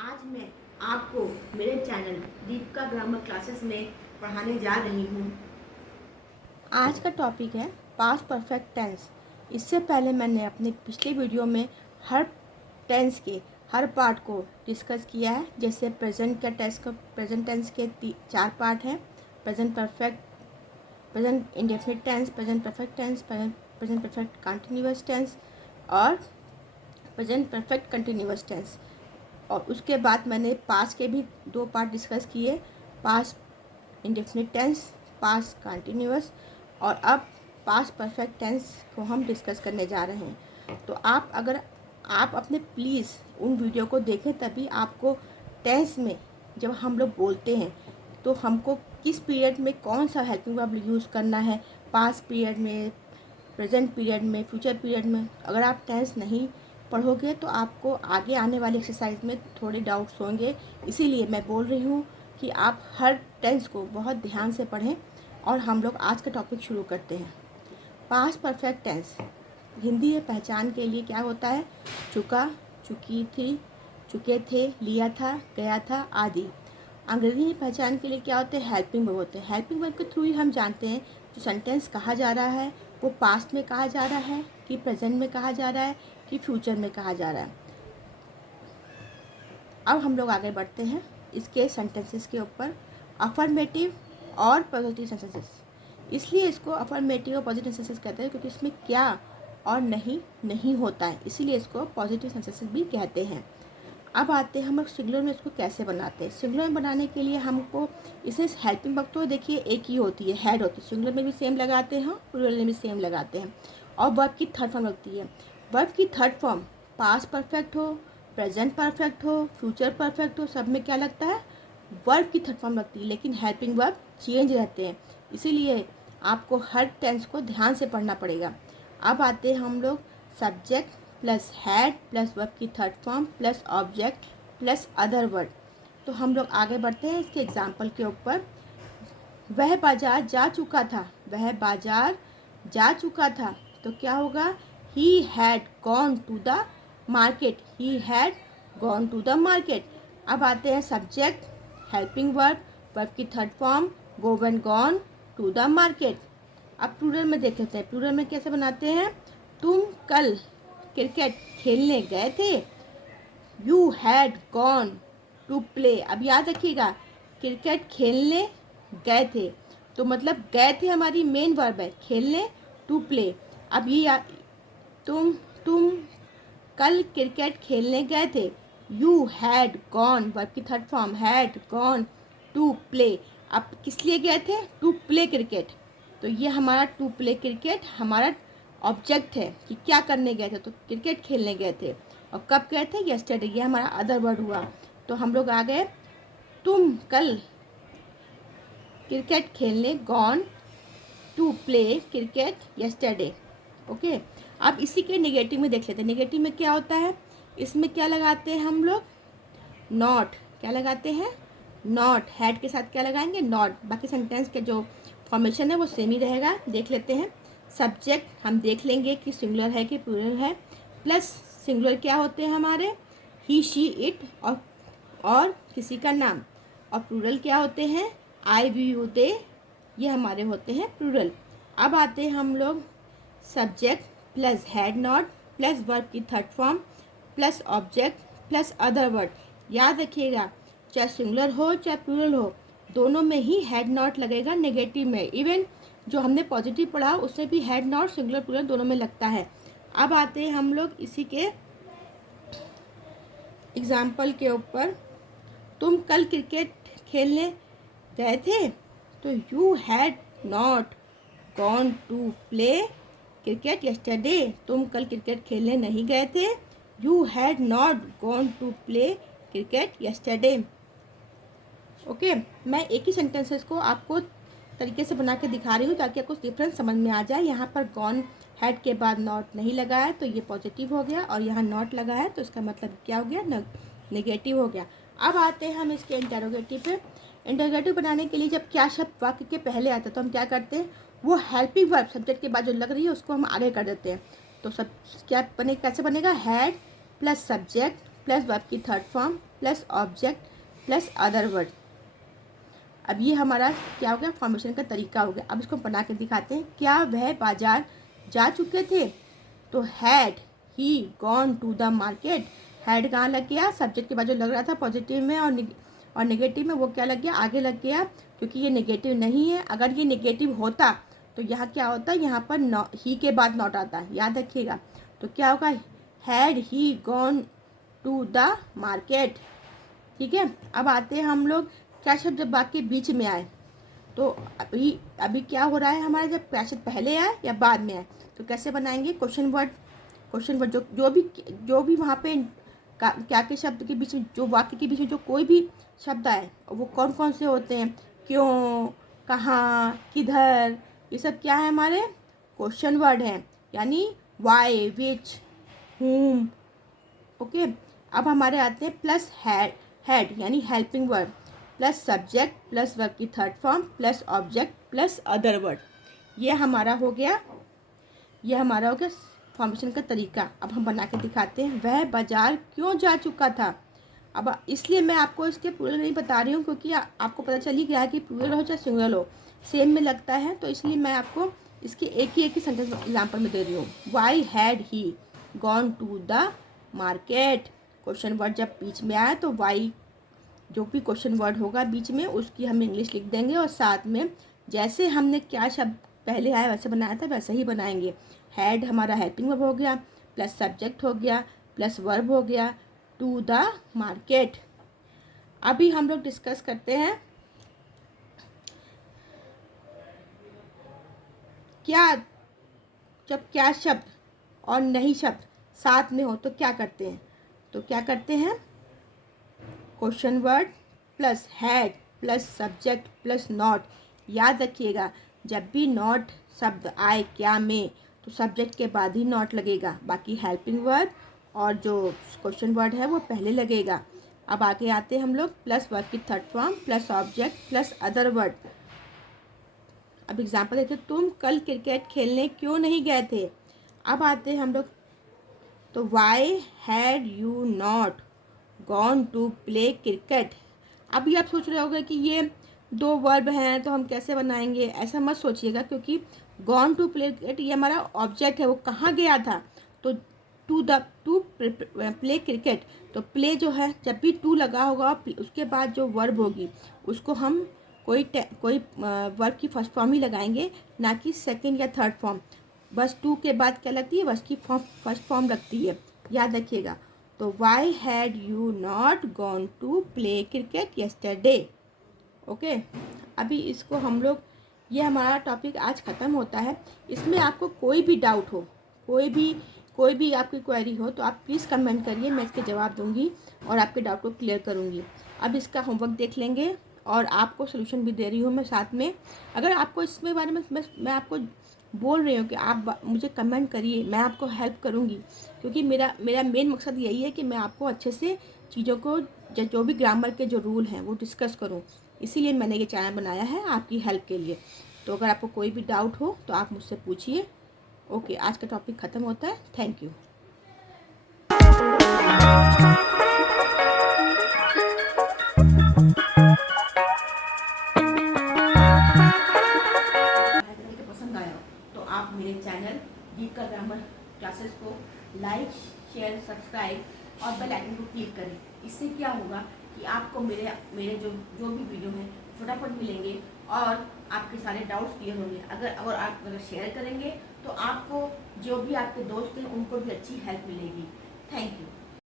आज मैं आपको मेरे चैनल दीपिका ग्रामर क्लासेस में पढ़ाने जा रही हूँ। आज का टॉपिक है पास्ट परफेक्ट टेंस। इससे पहले मैंने अपने पिछले वीडियो में हर टेंस के हर पार्ट को डिस्कस किया है। जैसे प्रेजेंट टेंस के 4 पार्ट हैं। Present perfect, present indefinite tense, present perfect tense, present perfect continuous tense और प्रेजेंट परफेक्ट कंटिन्यूअस टेंस। और उसके बाद मैंने पास्ट के भी 2 पार्ट डिस्कस किए, past indefinite tense, past continuous, और अब पास्ट परफेक्ट टेंस को हम डिस्कस करने जा रहे हैं। तो अगर आप अपने प्लीज़ उन वीडियो को देखें, तभी आपको टेंस में जब हम लोग बोलते हैं तो हमको किस पीरियड में कौन सा हेल्पिंग वर्ब यूज़ करना है, पास्ट पीरियड में, प्रेजेंट पीरियड में, फ्यूचर पीरियड में। अगर आप टेंस नहीं पढ़ोगे तो आपको आगे आने वाली एक्सरसाइज में थोड़े डाउट्स होंगे। इसीलिए मैं बोल रही हूँ कि आप हर टेंस को बहुत ध्यान से पढ़ें। और हम लोग आज का टॉपिक शुरू करते हैं। पास्ट परफेक्ट टेंस हिंदी में पहचान के लिए क्या होता है? चुका, चुकी थी, चुके थे, लिया था, गया था आदि। अंग्रेजी में पहचान के लिए क्या होते हैं? हेल्पिंग वर्ब होते हैं। हेल्पिंग वर्ब के थ्रू ही हम जानते हैं जो सेंटेंस कहा जा रहा है वो पास्ट में कहा जा रहा है कि प्रेजेंट में कहा जा रहा है कि फ्यूचर में कहा जा रहा है। अब हम लोग आगे बढ़ते हैं इसके सेंटेंसेस के ऊपर। अफर्मेटिव और पॉजिटिव सेंटेंसेस, इसलिए इसको अफर्मेटिव और पॉजिटिव सेंटेंसेस कहते हैं क्योंकि इसमें क्या और नहीं होता है, इसीलिए इसको पॉजिटिव सेंटेंसेस भी कहते हैं। अब आते हैं हम लोग सिंगुलर में इसको कैसे बनाते हैं। सिंगुलर में बनाने के लिए हमको इसे हेल्पिंग वर्ब तो देखिए एक ही होती है, हेड होती है। सिंगुलर में भी सेम लगाते हैं, प्लूरल में भी सेम लगाते हैं। और वर्ब की थर्ड फॉर्म लगती है। वर्ब की थर्ड फॉर्म पास्ट परफेक्ट हो, प्रेजेंट परफेक्ट हो, फ्यूचर परफेक्ट हो, सब में क्या लगता है? वर्ब की थर्ड फॉर्म लगती है। लेकिन हेल्पिंग वर्ब चेंज रहते हैं, इसीलिए आपको हर टेंस को ध्यान से पढ़ना पड़ेगा। अब आते हैं हम लोग subject plus had plus verb की third form plus object plus other word. तो हम लोग आगे बढ़ते हैं इसके एग्जाम्पल के ऊपर। वह बाजार जा चुका था, वह बाजार जा चुका था, तो क्या होगा? He had gone to the market, he had gone to the market. अब आते हैं सब्जेक्ट, हेल्पिंग वर्ब, वर्ब की third form, go and gone to the market. अब प्लूरल में देख लेते हैं। प्लूरल में कैसे बनाते हैं? तुम कल क्रिकेट खेलने गए थे, you had gone to play. अब याद रखिएगा, क्रिकेट खेलने गए थे, तो मतलब गए थे हमारी मेन वर्ब है, खेलने टू प्ले। अब ये तुम कल क्रिकेट खेलने गए थे, यू हैड गॉन, वर्ब की third form, had gone to play. अब किस लिए गए थे? To play cricket. तो ये हमारा टू प्ले क्रिकेट हमारा ऑब्जेक्ट है कि क्या करने गए थे, तो क्रिकेट खेलने गए थे। और कब गए थे? यस्टरडे, ये हमारा अदर वर्ड हुआ। तो हम लोग आ गए, तुम कल क्रिकेट खेलने gone to play cricket yesterday. Okay, अब इसी के नेगेटिव में देख लेते हैं। नेगेटिव में क्या होता है? इसमें क्या लगाते हैं हम लोग? नॉट। क्या लगाते हैं? नॉट। हैड के साथ क्या लगाएंगे? नॉट। बाकी सेंटेंस के जो फॉर्मेशन है वो सेम ही रहेगा। देख लेते हैं। सब्जेक्ट हम देख लेंगे कि सिंगुलर है कि प्लूरल है। प्लस सिंगुलर क्या होते हैं हमारे? ही, शी, इट और किसी का नाम। और प्लूरल क्या होते हैं? आई, वी, यू, दे, ये हमारे होते हैं प्लूरल। अब आते हैं हम लोग subject plus had not plus verb की third form plus object plus other word. याद रखिएगा, चाहे सिंगुलर हो चाहे प्लूरल हो, दोनों में ही हैड नॉट लगेगा नेगेटिव में। इवन जो हमने पॉजिटिव पढ़ा उसमें भी हैड नॉट सिंगुलर प्लूरल दोनों में लगता है। अब आते हैं हम लोग इसी के एग्जाम्पल के ऊपर। तुम कल क्रिकेट खेलने गए थे, तो you had not gone to play cricket yesterday. तुम कल क्रिकेट खेलने नहीं गए थे, you had not gone to play cricket yesterday. Okay, मैं एक ही सेंटेंसेस को आपको तरीके से बना के दिखा रही हूँ ताकि आपको डिफरेंस समझ में आ जाए। यहाँ पर गॉन हैड के बाद नॉट नहीं लगा है तो ये पॉजिटिव हो गया, और यहाँ नॉट लगा है तो इसका मतलब क्या हो गया? नेगेटिव हो गया। अब आते हैं हम इसके इंटरोगेटिव पे। इंटरोगेटिव बनाने के लिए जब क्या शब्द वाक्य के पहले आता है तो हम क्या करते हैं? वो हेल्पिंग वर्ब सब्जेक्ट के बाद जो लग रही है उसको हम आगे कर देते हैं। तो सब क्या बने, कैसे बनेगा? Had plus subject plus verb की third form plus object plus other word. अब ये हमारा क्या हो गया, फॉर्मेशन का तरीका हो गया। अब इसको बना के दिखाते हैं। क्या वह बाजार जा चुके थे? तो had he gone to the market. Had कहाँ लग गया, सब्जेक्ट के बाद जो लग रहा था पॉजिटिव में और नेगेटिव में, वो क्या लग गया, आगे लग गया, क्योंकि ये नेगेटिव नहीं है। अगर ये नेगेटिव होता तो यहाँ क्या होता, यहाँ पर ही के बाद नॉट आता, याद रखिएगा। तो क्या होगा, had he gone to the market. ठीक है। अब आते हैं हम लोग, क्या शब्द जब वाक्य के बीच में आए, तो अभी क्या हो रहा है हमारा, जब क्या शब्द पहले आए या बाद में आए, तो कैसे बनाएंगे, क्वेश्चन वर्ड जो भी वहाँ पे क्या के शब्द के बीच में, जो वाक्य के बीच में जो कोई भी शब्द आए, वो कौन कौन से होते हैं, क्यों, कहाँ, किधर, ये सब क्या है, हमारे क्वेश्चन वर्ड हैं, यानी वाई, विच, whom। ओके। अब हमारे आते हैं प्लस हैड यानी helping word, plus subject plus verb की third form plus object plus other word. ये हमारा हो गया फॉर्मेशन का तरीका। अब हम बना के दिखाते हैं। वह बाजार क्यों जा चुका था? अब इसलिए मैं आपको इसके प्लूरल नहीं बता रही हूँ, क्योंकि आपको पता चल ही गया कि प्लूरल हो चाहे सिंगुलर हो, सेम में लगता है, तो इसलिए मैं आपको इसके एक ही सेंटेंस एग्जाम्पल में दे रही हूँ। Why had he gone to the market. Question word जब बीच में आया तो वाई, जो भी क्वेश्चन वर्ड होगा बीच में, उसकी हम इंग्लिश लिख देंगे, और साथ में जैसे हमने क्या शब्द पहले आया वैसे बनाया था वैसे ही बनाएंगे। हैड हमारा हेल्पिंग वर्ब हो गया, प्लस सब्जेक्ट हो गया, प्लस वर्ब हो गया, टू द मार्केट। अभी हम लोग डिस्कस करते हैं जब क्या शब्द और नहीं शब्द साथ में हो तो क्या करते हैं। तो क्या करते हैं, question word plus had plus subject plus not. याद रखिएगा, जब भी नॉट शब्द आए क्या में, तो सब्जेक्ट के बाद ही नॉट लगेगा, बाकी हेल्पिंग वर्ड और जो क्वेश्चन वर्ड है वो पहले लगेगा। अब आगे आते हैं हम लोग, प्लस वर्ड की third form plus object plus other word. अब एग्जाम्पल देते, तुम कल क्रिकेट खेलने क्यों नहीं गए थे? अब आते हैं हम लोग, तो why had you not gone to play cricket. अभी आप सोच रहे होंगे कि ये दो वर्ब हैं तो हम कैसे बनाएंगे, ऐसा मत सोचिएगा, क्योंकि गॉन टू प्ले क्रिकेट ये हमारा ऑब्जेक्ट है, वो कहाँ गया था, तो टू प्ले क्रिकेट। तो प्ले जो है, जब भी टू लगा होगा उसके बाद जो वर्ब होगी उसको हम कोई वर्ब की फर्स्ट फॉर्म ही लगाएंगे, ना कि सेकंड या थर्ड फॉर्म। बस टू के बाद क्या लगती है, बस की फर्स्ट फॉर्म लगती है, याद रखिएगा। तो why had you not gone to play cricket yesterday. Okay. अभी इसको हम लोग, ये हमारा टॉपिक आज ख़त्म होता है। इसमें आपको कोई भी डाउट हो, कोई भी आपकी क्वेरी हो, तो आप प्लीज़ कमेंट करिए, मैं इसके जवाब दूंगी और आपके डाउट को क्लियर करूंगी। अब इसका होमवर्क देख लेंगे और आपको सोल्यूशन भी दे रही हूँ मैं साथ में। अगर आपको इसमें बारे में मैं आपको बोल रही हूँ कि आप मुझे कमेंट करिए, मैं आपको हेल्प करूँगी, क्योंकि मेरा मेन मकसद यही है कि मैं आपको अच्छे से चीज़ों को, जो भी ग्रामर के जो रूल हैं वो डिस्कस करूँ। इसीलिए मैंने ये चैनल बनाया है आपकी हेल्प के लिए। तो अगर आपको कोई भी डाउट हो तो आप मुझसे पूछिए। ओके, आज का टॉपिक ख़त्म होता है। Thank you. पसंद आया तो आप मेरे चैनल दीपिका ग्रामर क्लासेस को लाइक, शेयर, सब्सक्राइब और बेल आइकन को क्लिक करें। इससे क्या होगा कि आपको मेरे जो भी वीडियो हैं फटाफट मिलेंगे और आपके सारे डाउट्स क्लियर होंगे। अगर आप शेयर करेंगे तो आपको, जो भी आपके दोस्त हैं, उनको भी अच्छी हेल्प मिलेगी। Thank you.